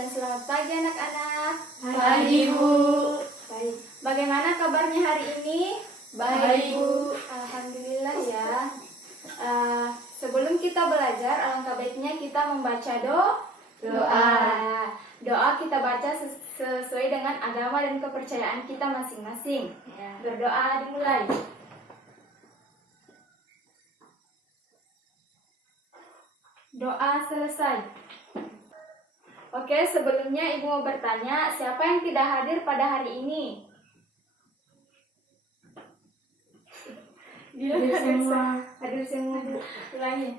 dan selamat pagi anak-anak. Pagi, Bu. Baik. Bagaimana kabarnya hari ini? Baik, Bu. Alhamdulillah ya. Sebelum kita belajar, alangkah baiknya kita membaca doa. Doa kita baca sesuai dengan agama dan kepercayaan kita masing-masing. Berdoa dimulai. Doa selesai. Oke, sebelumnya Ibu mau bertanya, siapa yang tidak hadir pada hari ini? Hadir semua. Hadir semua. Ulangi.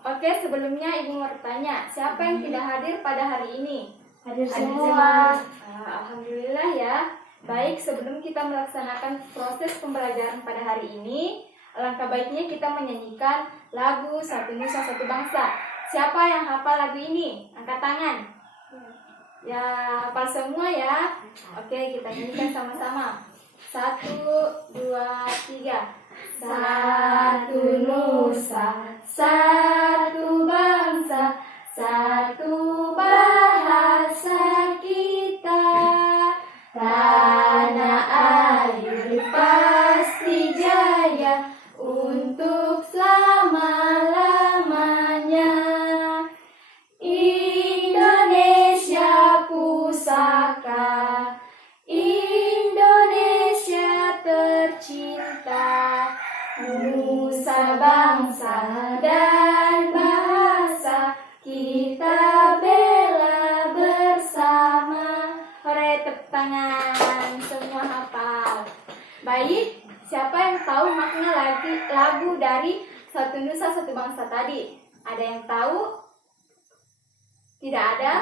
Oke, sebelumnya Ibu mau bertanya, siapa yang tidak hadir pada hari ini? Hadir semua. semua. Alhamdulillah ya. Baik, sebelum kita melaksanakan proses pembelajaran pada hari ini, alangkah baiknya kita menyanyikan lagu Satu Nusa Satu Bangsa. Siapa yang hafal lagu ini? Angkat tangan. Ya, hafal semua ya. Oke, kita nyanyikan sama-sama. 1, 2, 3. Satu nusa, satu bangsa, satu bahasa kita. Tanah air pasti jaya untuk selama-lamanya. Indonesia pusaka, Indonesia tercinta, nusa bangsa dan bahasa kita bela bersama. Hore, tepuk tangan, semua hafal. Baik, siapa yang tahu makna lagu dari Satu Nusa Satu Bangsa tadi? Ada yang tahu? Tidak ada?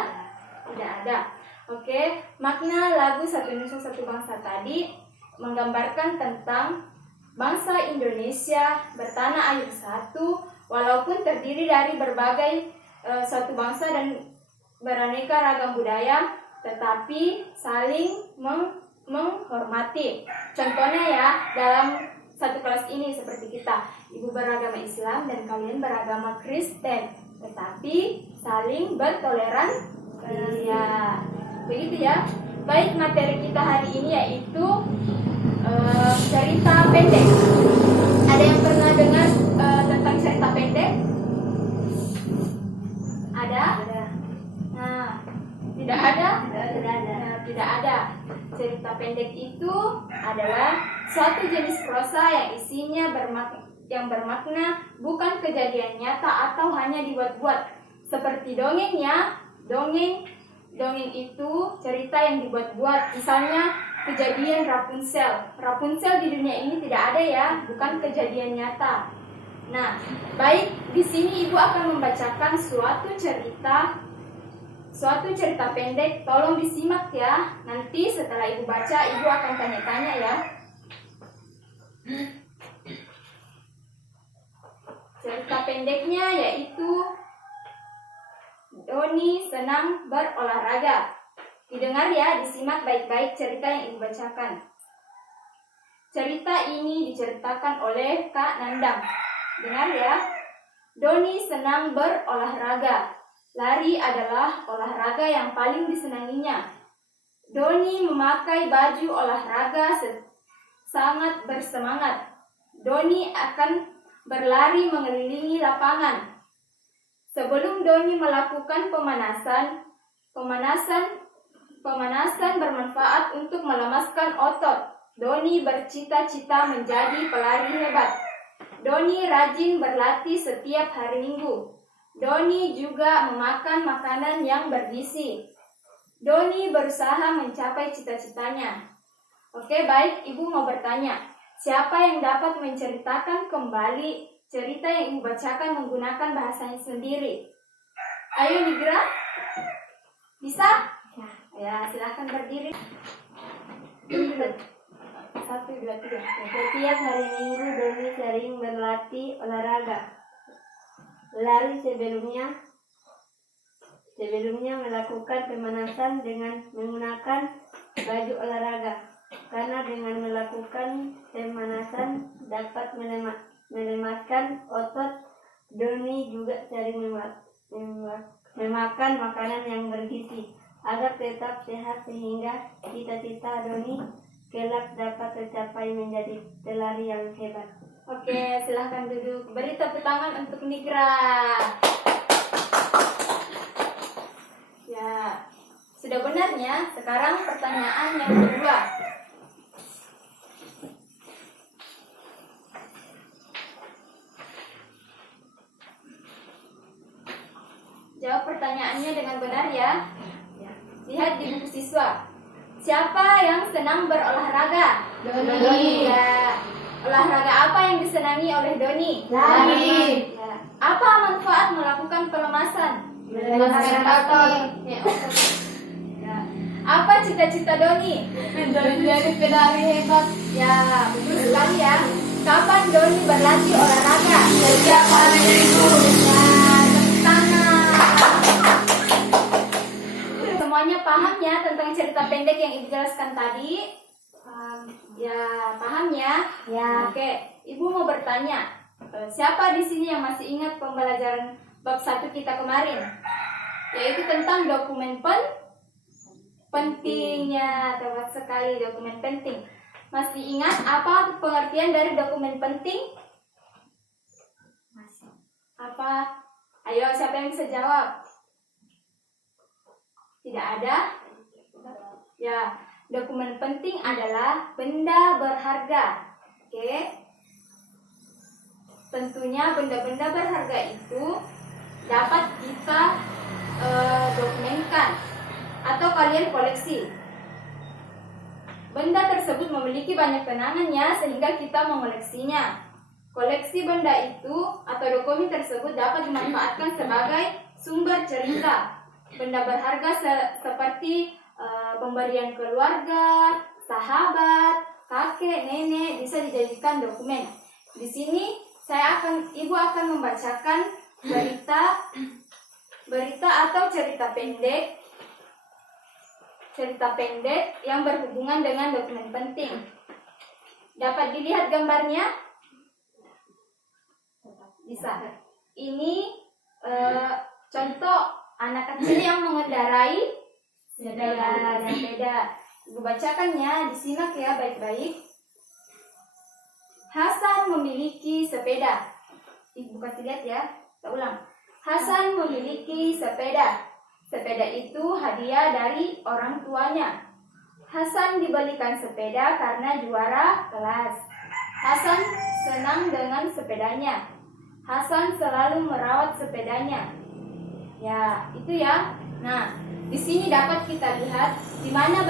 Tidak ada. Oke, makna lagu Satu Nusa Satu Bangsa tadi menggambarkan tentang bangsa Indonesia bertanah air satu, walaupun terdiri dari berbagai suatu bangsa dan beraneka ragam budaya, tetapi saling menghormati. Contohnya ya, dalam satu kelas ini seperti kita, ibu beragama Islam dan kalian beragama Kristen, tetapi saling bertoleransi. Ya, begitu ya. Baik, materi kita hari ini yaitu cerita pendek. Ada yang pernah dengar tentang cerita pendek? Ada? Nah, tidak ada? Nah, tidak ada. Cerita pendek itu adalah suatu jenis prosa yang isinya bermakna bukan kejadian nyata atau hanya dibuat-buat. Seperti dongengnya, dongeng itu cerita yang dibuat-buat. Misalnya kejadian Rapunzel. Rapunzel di dunia ini tidak ada ya, bukan kejadian nyata. Nah, baik, di sini Ibu akan membacakan suatu cerita pendek. Tolong disimak ya. Nanti setelah Ibu baca, Ibu akan tanya-tanya ya. Cerita pendeknya yaitu Doni senang berolahraga. Didengar ya, disimak baik-baik cerita yang Ibu bacakan. Cerita ini diceritakan oleh Kak Nandang. Dengar ya. Doni senang berolahraga. Lari adalah olahraga yang paling disenanginya. Doni memakai baju olahraga sangat bersemangat. Doni akan berlari mengelilingi lapangan. Sebelum Doni melakukan pemanasan bermanfaat untuk melemaskan otot. Doni bercita-cita menjadi pelari hebat. Doni rajin berlatih setiap hari Minggu. Doni juga memakan makanan yang bergizi. Doni berusaha mencapai cita-citanya. Oke, baik, Ibu mau bertanya. Siapa yang dapat menceritakan kembali cerita yang Ibu bacakan menggunakan bahasanya sendiri? Ayo Nigra. Bisa? Ya, silahkan berdiri. 1, 2, 3. Setiap hari Minggu Doni sering berlatih olahraga. Lari sebelumnya melakukan pemanasan dengan menggunakan baju olahraga. Karena dengan melakukan pemanasan dapat melemaskan otot, Doni juga sering memakan makanan yang bergizi agar tetap sehat sehingga cita-cita Doni kelak dapat tercapai menjadi pelari yang hebat. Oke, silahkan duduk. Beri tepuk tangan untuk Nigra. Ya, sudah benarnya. Sekarang pertanyaan yang kedua. Jawab pertanyaannya dengan benar ya. Lihat di buku siswa. Siapa yang senang berolahraga? Doni. Ya. Olahraga apa yang disenangi oleh Doni? Lari. Ya. Apa manfaat melakukan pelemasan? Melepaskan otot. Ya. Apa cita-cita Doni? Menjadi pelari hebat. Ya, betul sekali ya. Kapan Doni berlatih olahraga? Setiap hari Minggu. Ya, tepuk tangan. Semuanya paham ya tentang cerita pendek yang Ibu jelaskan tadi? Ya, paham ya? Ya. Oke, Ibu mau bertanya. Siapa di sini yang masih ingat pembelajaran bab 1 kita kemarin? Yaitu tentang dokumen pentingnya. Tepat sekali, dokumen penting. Masih ingat apa pengertian dari dokumen penting? Apa? Ayo, siapa yang bisa jawab? Tidak ada? Ya, dokumen penting adalah benda berharga. Oke. Tentunya benda-benda berharga itu dapat kita dokumenkan atau kalian koleksi. Benda tersebut memiliki banyak kenangannya sehingga kita mengoleksinya. Koleksi benda itu atau dokumen tersebut dapat dimanfaatkan sebagai sumber cerita. Benda berharga seperti pemberian keluarga, sahabat, kakek, nenek bisa dijadikan dokumen. Di sini Ibu akan membacakan berita atau cerita pendek yang berhubungan dengan dokumen penting. Dapat dilihat gambarnya? Bisa. Ini contoh anak kecil yang mengendarai sepeda. Ibu bacakannya, disimak ya baik-baik. Hasan memiliki sepeda. Ibu kasih lihat ya, kita ulang. Hasan memiliki sepeda. Sepeda itu hadiah dari orang tuanya. Hasan dibelikan sepeda karena juara kelas. Hasan senang dengan sepedanya. Hasan selalu merawat sepedanya. Ya, itu ya. Nah, di sini dapat kita lihat di mana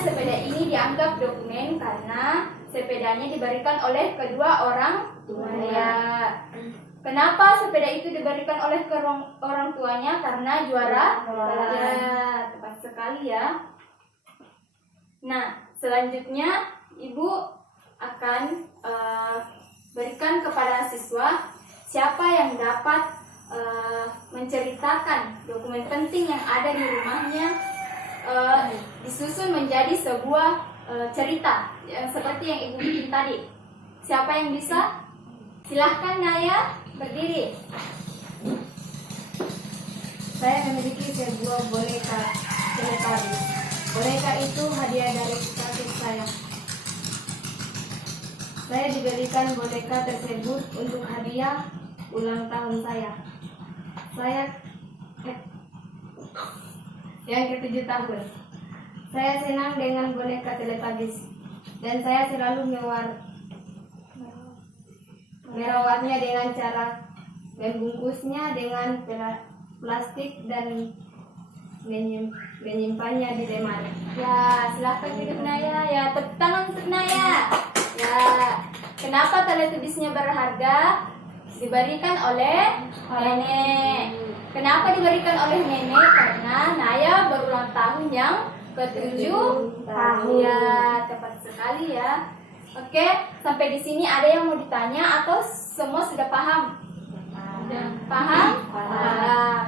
sepeda ini dianggap dokumen karena sepedanya diberikan oleh kedua orang tuanya. Kenapa sepeda itu diberikan oleh orang tuanya? Karena juara. Ya, tepat sekali ya. Nah, selanjutnya Ibu akan berikan kepada siswa siapa yang dapat menceritakan dokumen penting yang ada di rumahnya disusun menjadi sebuah cerita seperti yang Ibu bikin tadi. Siapa yang bisa? Silahkan Naya, berdiri. Saya memiliki sebuah boneka Teletubbies. Boneka itu hadiah dari kakek saya. Saya diberikan boneka tersebut untuk hadiah ulang tahun saya. Saya yang ke-7 tahun. Saya senang dengan boneka Teletubbies dan saya selalu merawatnya dengan cara membungkusnya dengan plastik dan menyimpannya di lemari. Ya, silahkan duduk Naya. Ya, tepuk tangan untuk Naya. Ya, kenapa Teletubbiesnya berharga? Diberikan oleh nenek. Kenapa diberikan oleh nenek? Karena Naya berulang tahun yang ke-7 tahun. Ya, tepat sekali ya. Oke, sampai di sini ada yang mau ditanya atau semua sudah paham? Paham?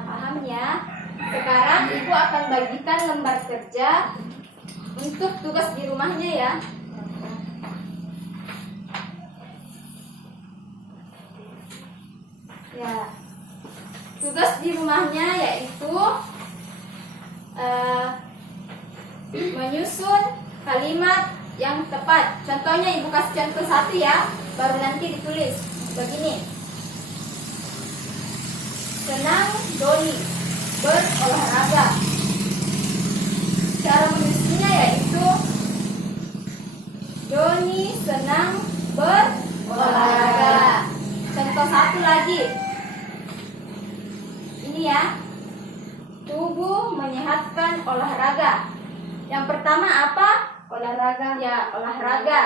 Paham ya. Sekarang Ibu akan bagikan lembar kerja untuk tugas di rumahnya ya. Ya. di rumahnya, yaitu menyusun kalimat yang tepat. Contohnya Ibu kasih contoh satu ya, baru nanti ditulis begini. Senang Doni berolahraga. Cara menulisnya yaitu Doni senang berolahraga. Contoh satu lagi. Ini ya. Tubuh menyehatkan olahraga. Yang pertama apa? Olahraga. Ya, olahraga.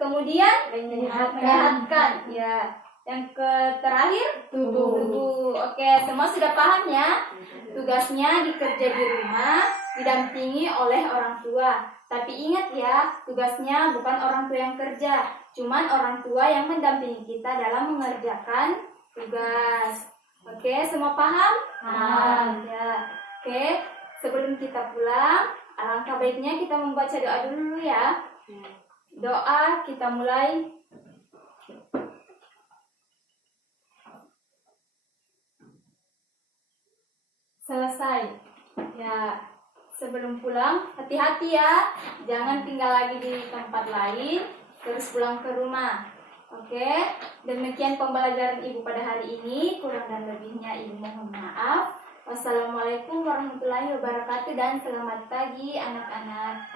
Kemudian menyehatkan. Ya. Yang terakhir tubuh. Oke, semua sudah paham ya? Tugasnya dikerja di rumah, didampingi oleh orang tua. Tapi ingat ya, tugasnya bukan orang tua yang kerja, cuman orang tua yang mendampingi kita dalam mengerjakan tugas. Oke, semua paham? Paham. Ya. Oke, sebelum kita pulang, alangkah baiknya kita membaca doa dulu ya. Doa kita mulai. Selesai. Ya, sebelum pulang, hati-hati ya. Jangan tinggal lagi di tempat lain, terus pulang ke rumah. Oke, demikian pembelajaran Ibu pada hari ini. Kurang dan lebihnya Ibu mohon maaf. Wassalamualaikum warahmatullahi wabarakatuh dan selamat pagi anak-anak.